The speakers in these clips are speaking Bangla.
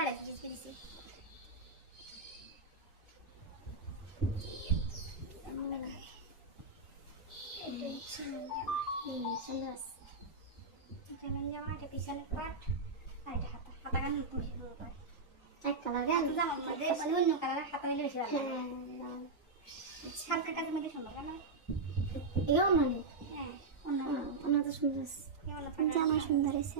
আড়াই দিদি দিছি হুম সুন্দর আছে এখানে জামা এটা পিছনের পাট আর এটা হাতা হাতা গান নতুন শুরু করে এক কালার গান অন্য কালারের হাতা মিলে বেশি ভালো হালকা কাজের মধ্যে সুন্দর কেন এও মানে হ্যাঁ অন্য ওনা তো সুন্দর আছে অন্য জামা সুন্দর আছে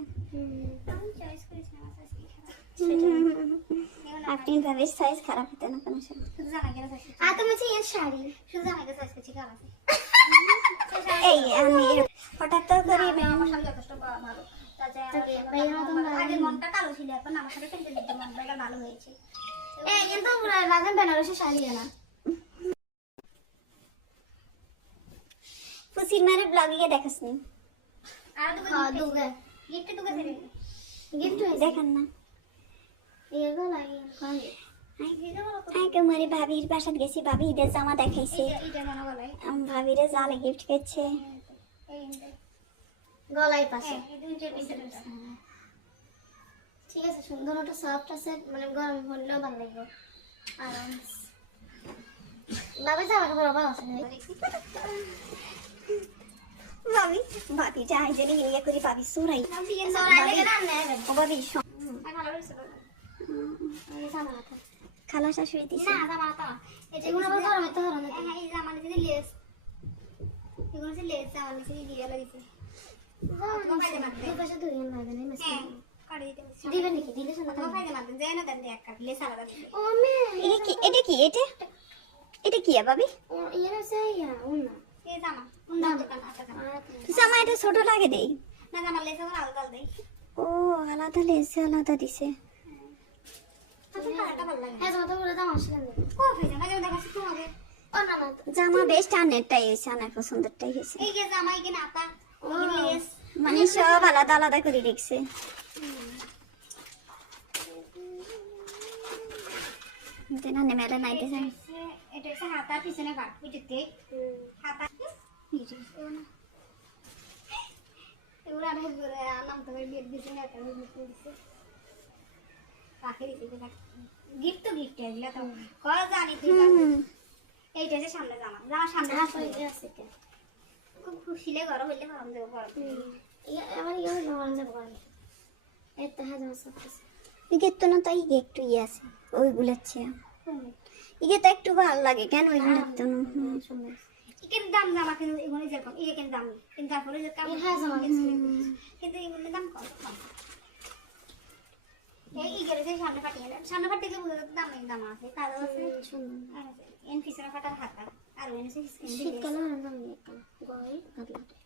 আপনি ভাবে সাইজ খারাপ হতে না কোনো আর এর শাড়ি। শুধু আছে? এই আমি হঠাৎ তো করে আমার সাথে যথেষ্ট ভালো। তাছাড়া ভাইয়ের মতন ভালো। আগে মনটা কালো ছিল এখন আমার সাথে খেলতে যেতে মনটা ভালো হয়েছে। এই কিন্তু লাগান বেনারসি শাড়ি না ফুসির মারে ব্লগে দেখাস দেখান না। আই ভাবির বাসাত গেছি ভাবি ঈদের জামা দেখাইছে। ভাবিরে জালে গিফট করছে। গলায় পাশে। দুইটার ভিতরে ঠিক আছে সুন্দর ওটা সফট আছে মানে গরম হলেও ভালো লাগবে। আর ভাবি জামা কাপড় অভাব আছে। না ভাবি ভাবি যাই জানি ইয়ে করি ভাবি সুরাই। ও ভাবি শ- খালা শাশুড়ি দিছে। না জামা তো। এটা এগুলো আবার গরমে তো হরণ হ্যাঁ এই জামা নিচে লেস এগুলো হচ্ছে লেস জামা নিচে দিয়ে দিয়েছে দুই পাশে দুই এম লাগে না হ্যাঁ কাটে দিতে। দিবেন নাকি? দিলে শোনা তোমার ফাইদে মারতেন যায় না দেন এক কাট লেস আলাদা ও মে এটা কি এটা কি এটা? এটা কি ভাবি? ইয়ে আছে ইয়া উন্না। এই জামা উন্দার দোকান আছে ছোট লাগে দেই। না জামা লেস আবার আলাদা আলাদা দেয় ও আলাদা লেসে আলাদা দিছে। হ্যাঁ না না না না। জামা বেশ টানেরটাই হয়েছে অনেক পছন্দেরটাই হয়েছে। এই যে জামা এই নাতা লেস মানে সব আলাদা আলাদা করে রেখছে। নাইতে এটা হচ্ছে হাতার পিছনে কাট হাতা এগুলো আমি নাম তো বিয়ের পিছনে একটা দিচ্ছে রাখে দিচ্ছে গিফট তো গিফট এগুলো তো কয় জানি তুই এইটা হচ্ছে সামনে জামা জামা সামনে খুব খুশিলে গরম হইলে গরম দেবো গরম আমার ইয়ে গরম যাব গরম এই তো হ্যাঁ জামা সব আছে তো না তাই একটু ইয়ে আছে ওইগুলোর চেয়ে। ইগে তো একটু ভালো লাগে কেন ওইগুলো তো না? সুন্দর কিন্তু দাম জামা কিন্তু এগুলো যেরকম এটা কিন্তু দাম কিন্তু তারপরে যে কাপড় হ্যাঁ, জামা, কিন্তু এগুলোর দাম কম কম। এই ইগের সামনে পাঠিয়ে সামনে পাঠিয়ে গেলে বুঝতে দাম দাম আছে কালো আছে। এন পিছনে ফাটার হাতা আর এন শীতকালে গয় কাটলাটা